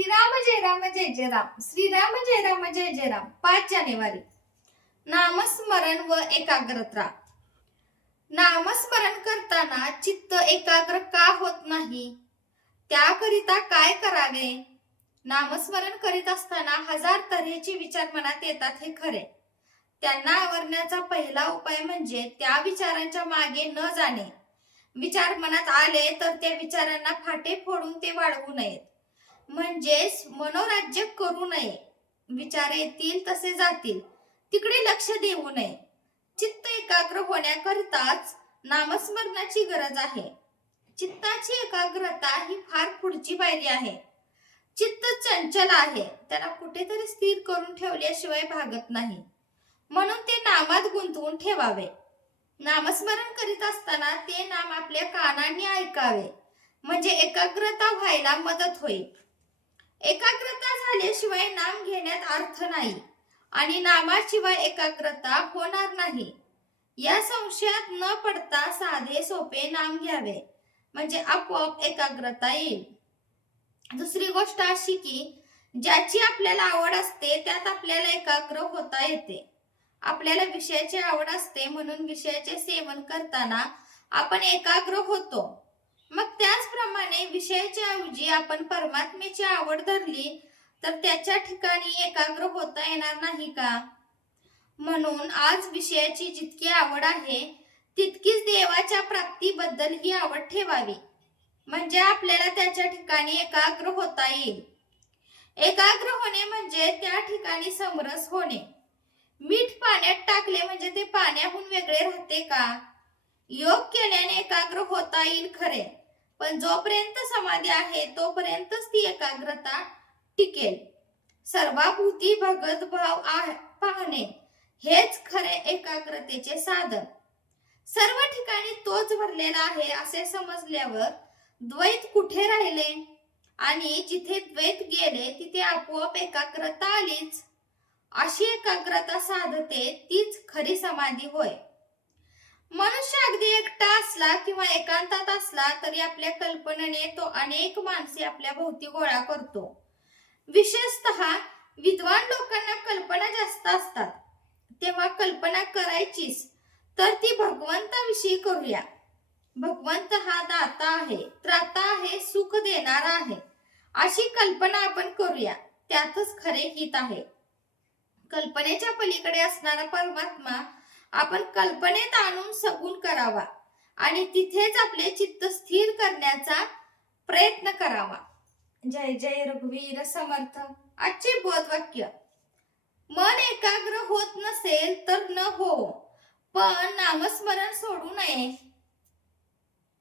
श्रीराम जय राम जय जय राम. श्रीराम जय राम जय जय राम. पाच जानेवारी. नामस्मरण व एकाग्रता. नामस्मरण करताना चित्त एकाग्र का होत नाही? त्याकरिता काय करावे? नामस्मरण करीत असताना हजार तऱ्हेचे विचार मनात येतात हे खरे. त्यांना आवरण्याचा पहिला उपाय म्हणजे त्या विचारांच्या मागे न जाणे. विचार मनात आले तर त्या विचारांना फाटे फोडून ते वाढवू नयेत. म्हणजेच मनोराज्य करू नये. विचार येतील तसे जातील. तिकडे लक्ष देऊ नये. चित्त एकाग्र होण्याकरिताच नामस्मरणाची गरज आहे. चित्ताची एकाग्रता ही फार पुढची पायरी आहे. चित्त चंचल आहे. त्याला कुठेतरी स्थिर करून ठेवल्याशिवाय भागत नाही. म्हणून ते नामात गुंतवून ठेवावे. नामस्मरण करीत असताना ते नाम आपल्या कानांनी ऐकावे. म्हणजे एकाग्रता व्हायला मदत होईल. एकाग्रता झाल्याशिवाय नाम घेण्यात अर्थ नाही आणि नामाशिवाय एकाग्रता होणार नाही. या संशयात न पडता साधे सोपे नाम घ्यावे म्हणजे आपोआप एकाग्रता येईल. दुसरी गोष्ट अशी की ज्याची आपल्याला आवड असते त्यात आपल्याला एकाग्र होता येते. आपल्याला विषयाची आवड असते म्हणून विषयाचे सेवन करताना आपण एकाग्र होतो. मग त्याचप्रमाणे विषयाच्या ऐवजी आपण परमात्म्याची आवड धरली तर त्याच्या ठिकाणी एकाग्र होता येणार नाही का? म्हणून आज विषयाची जितकी आवड आहे तितकीच देवाच्या प्राप्तीबद्दल ही आवड ठेवावी. म्हणजे आपल्याला त्याच्या ठिकाणी एकाग्र होता येईल. एकाग्र होणे म्हणजे त्या ठिकाणी समरस होणे. मीठ पाण्यात टाकले म्हणजे ते पाण्याहून वेगळे राहते का? योग केल्याने एकाग्र होता येईल खरे. पण जोपर्यंत समाधी आहे तोपर्यंतच ती एकाग्रता टिकेल. सर्वाभूती भगत भाव पाहणे हेच खरे एकाग्रतेचे साधन. सर्व ठिकाणी तोच भरलेला आहे असे समजल्यावर द्वैत कुठे राहिले? आणि जिथे द्वैत गेले तिथे आपोआप एकाग्रता आलीच. अशी एकाग्रता साधते तीच खरी समाधी होय. असला किंवा एकांतात असला तरी आपल्या कल्पनेने तो अनेक माणसे आपल्या भोवती गोळा करतो. विशेषतः विद्वान लोकांना कल्पना जास्त असतात. तेव्हा कल्पना करायचीच तर ती भगवंताविषयी करूया. भगवंत हा दाता आहे त्राता आहे सुख देणारा आहे. अशी कल्पना आपण करूया त्यातच खरे हित आहे. कल्पनेच्या पलीकडे असणारा परमात्मा आपण कल्पनेत आणून सगुण करावा. आणि तिथेच आपले चित्त स्थिर करण्याचा प्रयत्न करावा. जय जय रघुवीर समर्थ. आजचे बोधवाक्य. मन एकाग्र होत नसेल तर न हो पण नामस्मरण सोडू नये.